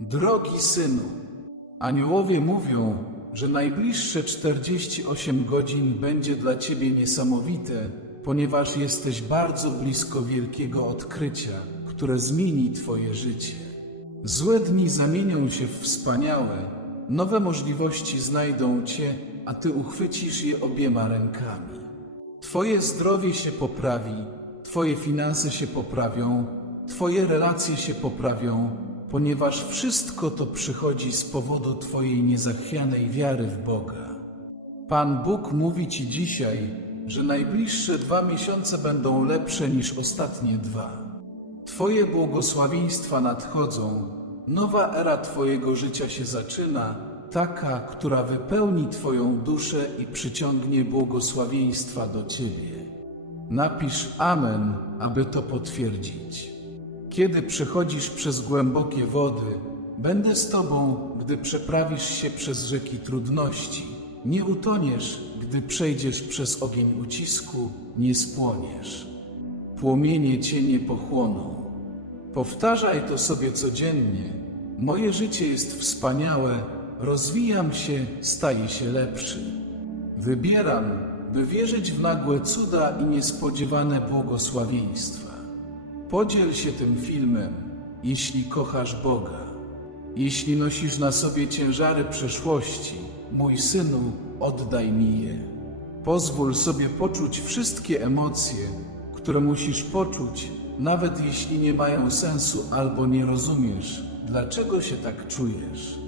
Drogi synu, aniołowie mówią, że najbliższe 48 godzin będzie dla ciebie niesamowite, ponieważ jesteś bardzo blisko wielkiego odkrycia, które zmieni twoje życie. Złe dni zamienią się w wspaniałe, nowe możliwości znajdą cię, a ty uchwycisz je obiema rękami. Twoje zdrowie się poprawi, Twoje finanse się poprawią, Twoje relacje się poprawią, ponieważ wszystko to przychodzi z powodu Twojej niezachwianej wiary w Boga. Pan Bóg mówi Ci dzisiaj, że najbliższe dwa miesiące będą lepsze niż ostatnie dwa. Twoje błogosławieństwa nadchodzą, nowa era Twojego życia się zaczyna, taka, która wypełni Twoją duszę i przyciągnie błogosławieństwa do Ciebie. Napisz Amen, aby to potwierdzić. Kiedy przechodzisz przez głębokie wody, będę z Tobą, gdy przeprawisz się przez rzeki trudności. Nie utoniesz, gdy przejdziesz przez ogień ucisku, nie spłoniesz. Płomienie Cię nie pochłoną. Powtarzaj to sobie codziennie. Moje życie jest wspaniałe, rozwijam się, staję się lepszy. Wybieram, by wierzyć w nagłe cuda i niespodziewane błogosławieństwa. Podziel się tym filmem, jeśli kochasz Boga. Jeśli nosisz na sobie ciężary przeszłości, mój synu, oddaj mi je. Pozwól sobie poczuć wszystkie emocje, które musisz poczuć, nawet jeśli nie mają sensu albo nie rozumiesz, dlaczego się tak czujesz.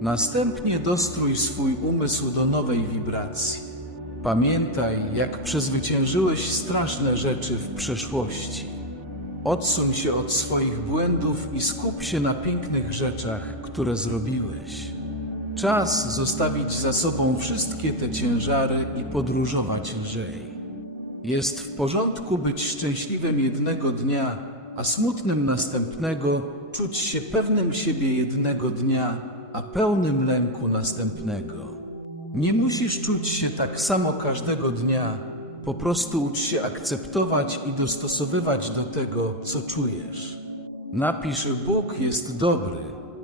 Następnie dostrój swój umysł do nowej wibracji. Pamiętaj, jak przezwyciężyłeś straszne rzeczy w przeszłości. Odsuń się od swoich błędów i skup się na pięknych rzeczach, które zrobiłeś. Czas zostawić za sobą wszystkie te ciężary i podróżować lżej. Jest w porządku być szczęśliwym jednego dnia, a smutnym następnego, czuć się pewnym siebie jednego dnia, a pełnym lęku następnego. Nie musisz czuć się tak samo każdego dnia, po prostu ucz się akceptować i dostosowywać do tego, co czujesz. Napisz Bóg jest dobry,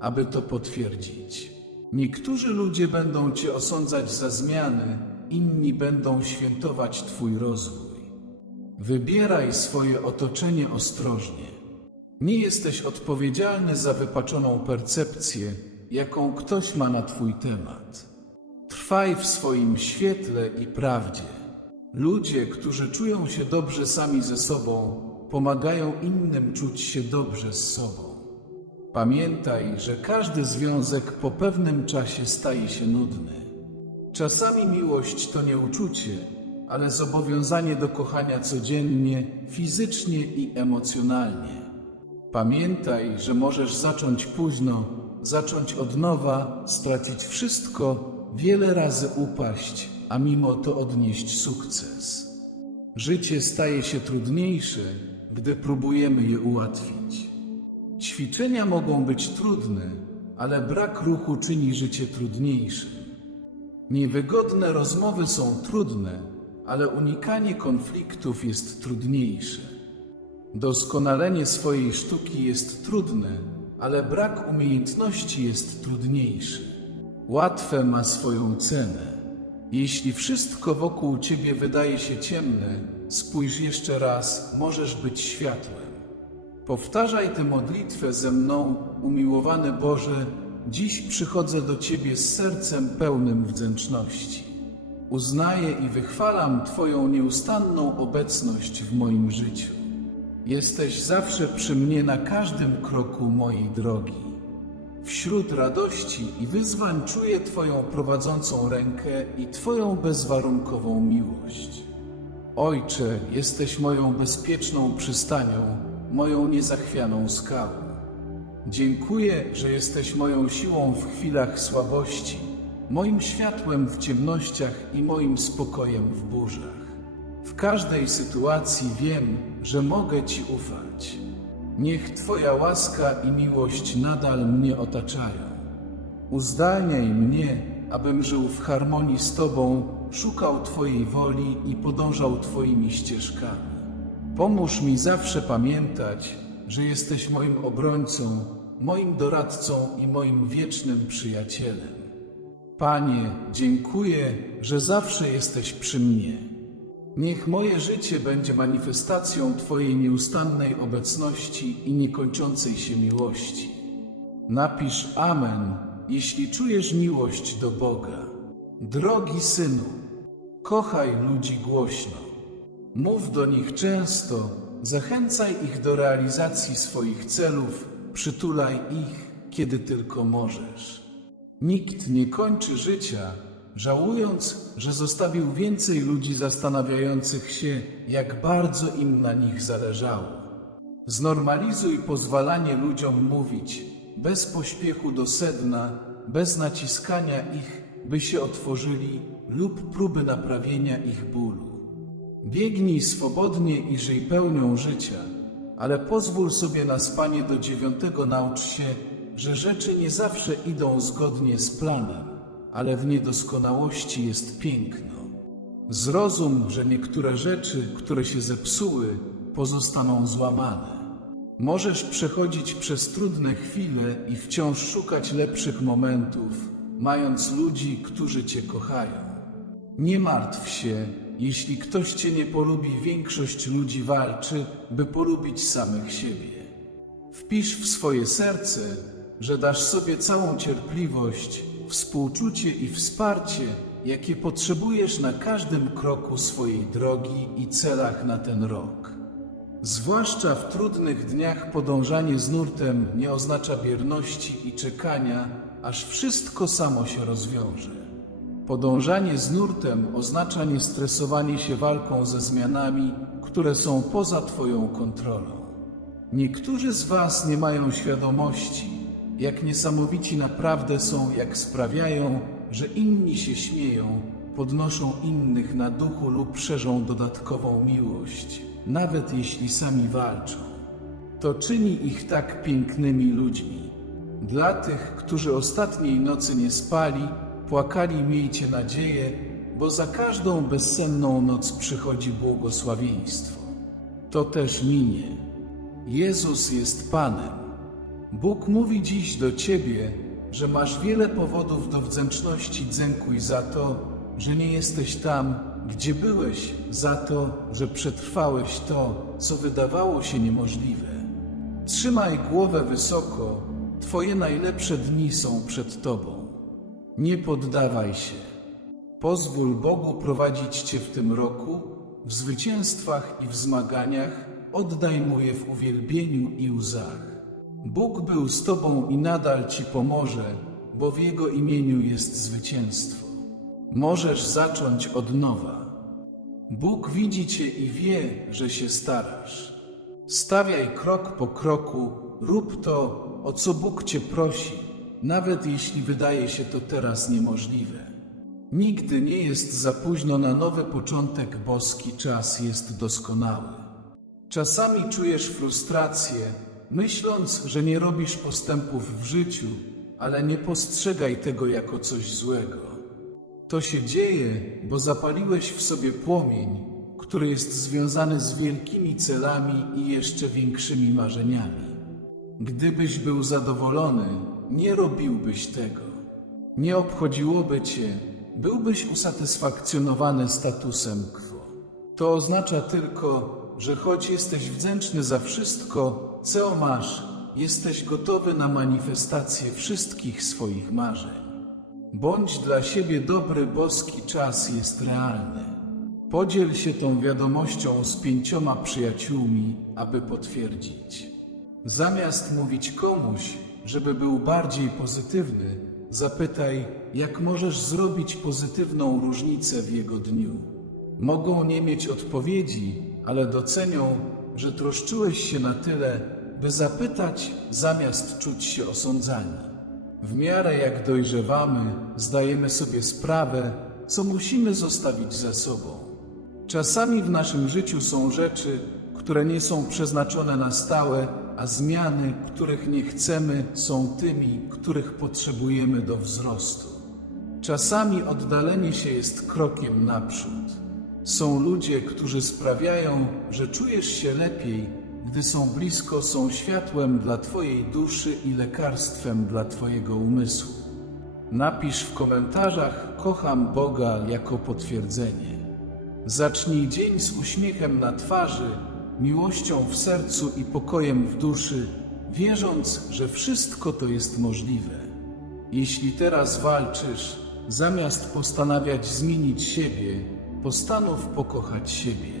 aby to potwierdzić. Niektórzy ludzie będą cię osądzać za zmiany, inni będą świętować twój rozwój. Wybieraj swoje otoczenie ostrożnie. Nie jesteś odpowiedzialny za wypaczoną percepcję, jaką ktoś ma na twój temat. Trwaj w swoim świetle i prawdzie. Ludzie, którzy czują się dobrze sami ze sobą, pomagają innym czuć się dobrze z sobą. Pamiętaj, że każdy związek po pewnym czasie staje się nudny. Czasami miłość to nie uczucie, ale zobowiązanie do kochania codziennie, fizycznie i emocjonalnie. Pamiętaj, że możesz zacząć późno, zacząć od nowa, stracić wszystko, wiele razy upaść, a mimo to odnieść sukces. Życie staje się trudniejsze, gdy próbujemy je ułatwić. Ćwiczenia mogą być trudne, ale brak ruchu czyni życie trudniejszym. Niewygodne rozmowy są trudne, ale unikanie konfliktów jest trudniejsze. Doskonalenie swojej sztuki jest trudne, ale brak umiejętności jest trudniejszy. Łatwe ma swoją cenę. Jeśli wszystko wokół ciebie wydaje się ciemne, spójrz jeszcze raz, możesz być światłem. Powtarzaj tę modlitwę ze mną, umiłowany Boże, dziś przychodzę do Ciebie z sercem pełnym wdzięczności. Uznaję i wychwalam Twoją nieustanną obecność w moim życiu. Jesteś zawsze przy mnie na każdym kroku mojej drogi. Wśród radości i wyzwań czuję Twoją prowadzącą rękę i Twoją bezwarunkową miłość. Ojcze, jesteś moją bezpieczną przystanią, moją niezachwianą skałą. Dziękuję, że jesteś moją siłą w chwilach słabości, moim światłem w ciemnościach i moim spokojem w burzach. W każdej sytuacji wiem, że mogę Ci ufać. Niech Twoja łaska i miłość nadal mnie otaczają. Uzdalniaj mnie, abym żył w harmonii z Tobą, szukał Twojej woli i podążał Twoimi ścieżkami. Pomóż mi zawsze pamiętać, że jesteś moim obrońcą, moim doradcą i moim wiecznym przyjacielem. Panie, dziękuję, że zawsze jesteś przy mnie. Niech moje życie będzie manifestacją Twojej nieustannej obecności i niekończącej się miłości. Napisz Amen, jeśli czujesz miłość do Boga. Drogi synu, kochaj ludzi głośno. Mów do nich często, zachęcaj ich do realizacji swoich celów, przytulaj ich, kiedy tylko możesz. Nikt nie kończy życia, żałując, że zostawił więcej ludzi zastanawiających się, jak bardzo im na nich zależało. Znormalizuj pozwalanie ludziom mówić, bez pośpiechu do sedna, bez naciskania ich, by się otworzyli, lub próby naprawienia ich bólu. Biegnij swobodnie i żyj pełnią życia, ale pozwól sobie na spanie do dziewiątego naucz się, że rzeczy nie zawsze idą zgodnie z planem, ale w niedoskonałości jest piękno. Zrozum, że niektóre rzeczy, które się zepsuły, pozostaną złamane. Możesz przechodzić przez trudne chwile i wciąż szukać lepszych momentów, mając ludzi, którzy Cię kochają. Nie martw się, jeśli ktoś Cię nie polubi, większość ludzi walczy, by polubić samych siebie. Wpisz w swoje serce, że dasz sobie całą cierpliwość, współczucie i wsparcie, jakie potrzebujesz na każdym kroku swojej drogi i celach na ten rok. Zwłaszcza w trudnych dniach podążanie z nurtem nie oznacza bierności i czekania, aż wszystko samo się rozwiąże. Podążanie z nurtem oznacza niestresowanie się walką ze zmianami, które są poza Twoją kontrolą. Niektórzy z Was nie mają świadomości, jak niesamowici naprawdę są, jak sprawiają, że inni się śmieją, podnoszą innych na duchu lub szerzą dodatkową miłość, nawet jeśli sami walczą. To czyni ich tak pięknymi ludźmi. Dla tych, którzy ostatniej nocy nie spali, płakali, miejcie nadzieję, bo za każdą bezsenną noc przychodzi błogosławieństwo. To też minie. Jezus jest Panem. Bóg mówi dziś do Ciebie, że masz wiele powodów do wdzięczności. Dziękuj za to, że nie jesteś tam, gdzie byłeś, za to, że przetrwałeś to, co wydawało się niemożliwe. Trzymaj głowę wysoko, Twoje najlepsze dni są przed Tobą. Nie poddawaj się. Pozwól Bogu prowadzić Cię w tym roku, w zwycięstwach i w zmaganiach, oddaj Mu je w uwielbieniu i łzach. Bóg był z Tobą i nadal Ci pomoże, bo w Jego imieniu jest zwycięstwo. Możesz zacząć od nowa. Bóg widzi Cię i wie, że się starasz. Stawiaj krok po kroku, rób to, o co Bóg Cię prosi, nawet jeśli wydaje się to teraz niemożliwe. Nigdy nie jest za późno na nowy początek, boski czas jest doskonały. Czasami czujesz frustrację, myśląc, że nie robisz postępów w życiu, ale nie postrzegaj tego jako coś złego. To się dzieje, bo zapaliłeś w sobie płomień, który jest związany z wielkimi celami i jeszcze większymi marzeniami. Gdybyś był zadowolony, nie robiłbyś tego. Nie obchodziłoby cię, byłbyś usatysfakcjonowany statusem quo. To oznacza tylko, że choć jesteś wdzięczny za wszystko, co masz, jesteś gotowy na manifestację wszystkich swoich marzeń. Bądź dla siebie dobry, boski czas jest realny. Podziel się tą wiadomością z pięcioma przyjaciółmi, aby potwierdzić. Zamiast mówić komuś, żeby był bardziej pozytywny, zapytaj, jak możesz zrobić pozytywną różnicę w jego dniu. Mogą nie mieć odpowiedzi, ale docenią, że troszczyłeś się na tyle, by zapytać, zamiast czuć się osądzani. W miarę jak dojrzewamy, zdajemy sobie sprawę, co musimy zostawić za sobą. Czasami w naszym życiu są rzeczy, które nie są przeznaczone na stałe, a zmiany, których nie chcemy, są tymi, których potrzebujemy do wzrostu. Czasami oddalenie się jest krokiem naprzód. Są ludzie, którzy sprawiają, że czujesz się lepiej, gdy są blisko, są światłem dla Twojej duszy i lekarstwem dla Twojego umysłu. Napisz w komentarzach Kocham Boga jako potwierdzenie. Zacznij dzień z uśmiechem na twarzy, miłością w sercu i pokojem w duszy, wierząc, że wszystko to jest możliwe. Jeśli teraz walczysz, zamiast postanawiać zmienić siebie, postanów pokochać siebie.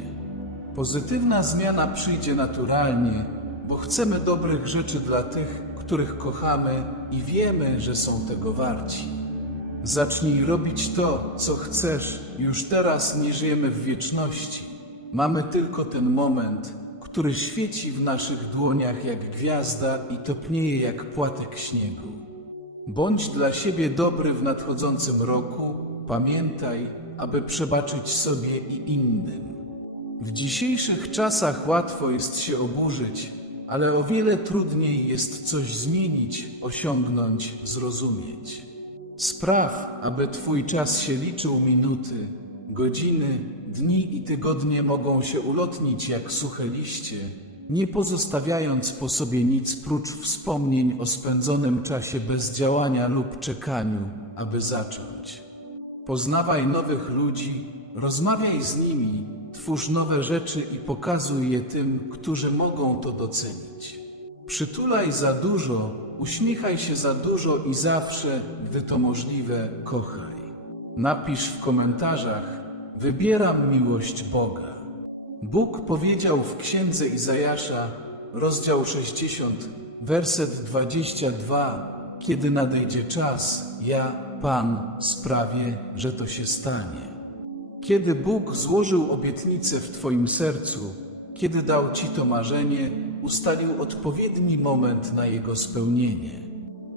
Pozytywna zmiana przyjdzie naturalnie, bo chcemy dobrych rzeczy dla tych, których kochamy i wiemy, że są tego warci. Zacznij robić to, co chcesz. Już teraz nie żyjemy w wieczności. Mamy tylko ten moment, który świeci w naszych dłoniach jak gwiazda i topnieje jak płatek śniegu. Bądź dla siebie dobry w nadchodzącym roku. Pamiętaj, aby przebaczyć sobie i innym. W dzisiejszych czasach łatwo jest się oburzyć, ale o wiele trudniej jest coś zmienić, osiągnąć, zrozumieć. Spraw, aby Twój czas się liczył minuty, godziny, dni i tygodnie mogą się ulotnić jak suche liście, nie pozostawiając po sobie nic prócz wspomnień o spędzonym czasie bez działania lub czekaniu, aby zacząć. Poznawaj nowych ludzi, rozmawiaj z nimi, twórz nowe rzeczy i pokazuj je tym, którzy mogą to docenić. Przytulaj za dużo, uśmiechaj się za dużo i zawsze, gdy to możliwe, kochaj. Napisz w komentarzach: Wybieram miłość Boga. Bóg powiedział w księdze Izajasza, rozdział 60, werset 22: Kiedy nadejdzie czas, ja, Pan, sprawię, że to się stanie. Kiedy Bóg złożył obietnicę w Twoim sercu, kiedy dał Ci to marzenie, ustalił odpowiedni moment na jego spełnienie.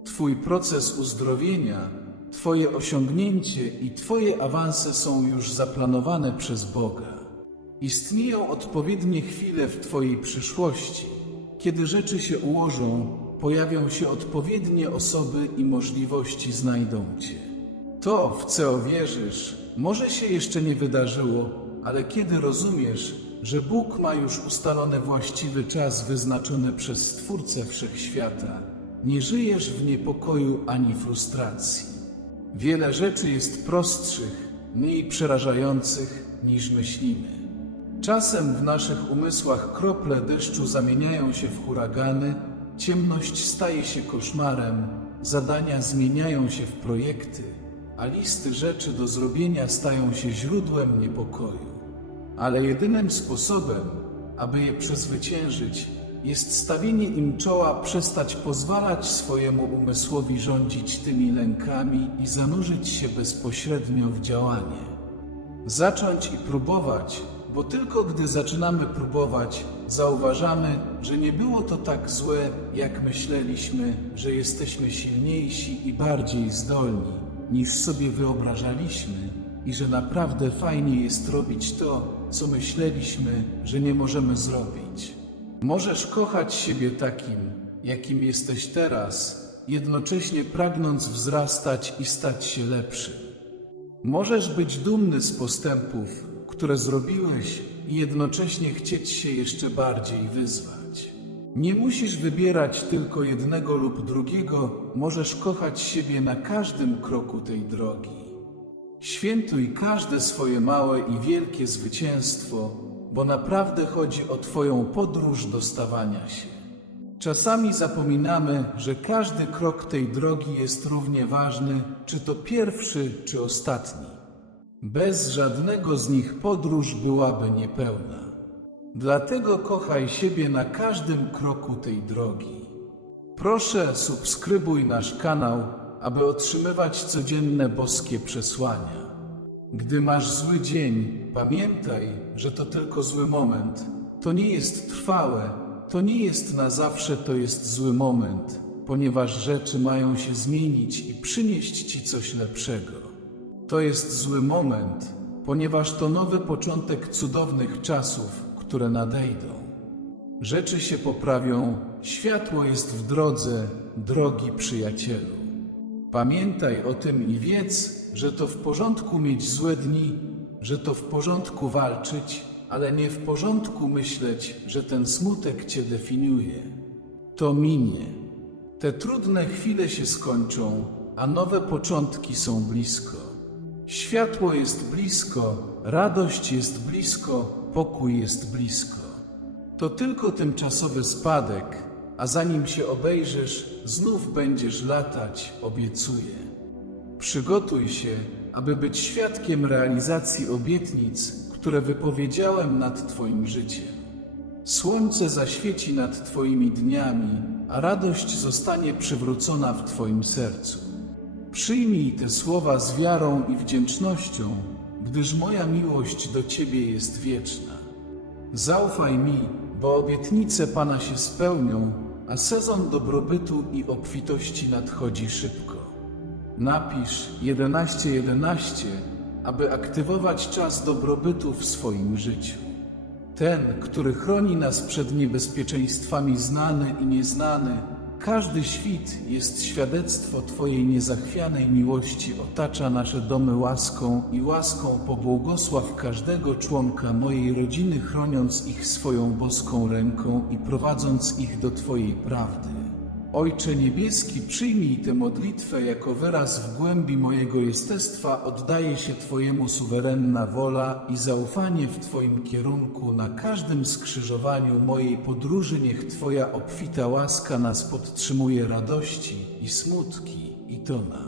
Twój proces uzdrowienia, Twoje osiągnięcie i Twoje awanse są już zaplanowane przez Boga. Istnieją odpowiednie chwile w Twojej przyszłości. Kiedy rzeczy się ułożą, pojawią się odpowiednie osoby i możliwości znajdą Cię. To, w co wierzysz, może się jeszcze nie wydarzyło, ale kiedy rozumiesz, że Bóg ma już ustalony właściwy czas wyznaczony przez Stwórcę Wszechświata, nie żyjesz w niepokoju ani frustracji. Wiele rzeczy jest prostszych, mniej przerażających niż myślimy. Czasem w naszych umysłach krople deszczu zamieniają się w huragany, ciemność staje się koszmarem, zadania zmieniają się w projekty, a listy rzeczy do zrobienia stają się źródłem niepokoju. Ale jedynym sposobem, aby je przezwyciężyć, jest stawienie im czoła, przestać pozwalać swojemu umysłowi rządzić tymi lękami i zanurzyć się bezpośrednio w działanie. Zacząć i próbować, bo tylko gdy zaczynamy próbować, zauważamy, że nie było to tak złe, jak myśleliśmy, że jesteśmy silniejsi i bardziej zdolni, niż sobie wyobrażaliśmy, i że naprawdę fajnie jest robić to, co myśleliśmy, że nie możemy zrobić. Możesz kochać siebie takim, jakim jesteś teraz, jednocześnie pragnąc wzrastać i stać się lepszym. Możesz być dumny z postępów, które zrobiłeś i jednocześnie chcieć się jeszcze bardziej wyzwać. Nie musisz wybierać tylko jednego lub drugiego, możesz kochać siebie na każdym kroku tej drogi. Świętuj każde swoje małe i wielkie zwycięstwo, bo naprawdę chodzi o Twoją podróż do stawania się. Czasami zapominamy, że każdy krok tej drogi jest równie ważny, czy to pierwszy, czy ostatni. Bez żadnego z nich podróż byłaby niepełna. Dlatego kochaj siebie na każdym kroku tej drogi. Proszę subskrybuj nasz kanał, aby otrzymywać codzienne boskie przesłania. Gdy masz zły dzień, pamiętaj, że to tylko zły moment. To nie jest trwałe, to nie jest na zawsze, to jest zły moment, ponieważ rzeczy mają się zmienić i przynieść ci coś lepszego. To jest zły moment, ponieważ to nowy początek cudownych czasów, które nadejdą. Rzeczy się poprawią, światło jest w drodze, drogi przyjacielu. Pamiętaj o tym i wiedz, że to w porządku mieć złe dni, że to w porządku walczyć, ale nie w porządku myśleć, że ten smutek cię definiuje. To minie. Te trudne chwile się skończą, a nowe początki są blisko. Światło jest blisko, radość jest blisko, pokój jest blisko. To tylko tymczasowy spadek, a zanim się obejrzysz, znów będziesz latać, obiecuję. Przygotuj się, aby być świadkiem realizacji obietnic, które wypowiedziałem nad Twoim życiem. Słońce zaświeci nad Twoimi dniami, a radość zostanie przywrócona w Twoim sercu. Przyjmij te słowa z wiarą i wdzięcznością, gdyż moja miłość do Ciebie jest wieczna. Zaufaj mi, bo obietnice Pana się spełnią, a sezon dobrobytu i obfitości nadchodzi szybko. Napisz 1111, aby aktywować czas dobrobytu w swoim życiu. Ten, który chroni nas przed niebezpieczeństwami znany i nieznany, każdy świt jest świadectwo Twojej niezachwianej miłości, otacza nasze domy łaską i łaską pobłogosław każdego członka mojej rodziny, chroniąc ich swoją boską ręką i prowadząc ich do Twojej prawdy. Ojcze Niebieski, przyjmij tę modlitwę jako wyraz w głębi mojego jestestwa, oddaję się Twojemu suwerenna wola i zaufanie w Twoim kierunku na każdym skrzyżowaniu mojej podróży. Niech Twoja obfita łaska nas podtrzymuje radości i smutki i to na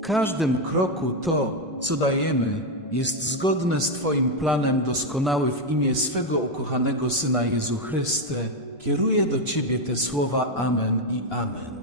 każdym kroku to, co dajemy, jest zgodne z Twoim planem doskonały w imię swego ukochanego Syna Jezu Chryste. Kieruję do Ciebie te słowa Amen i Amen.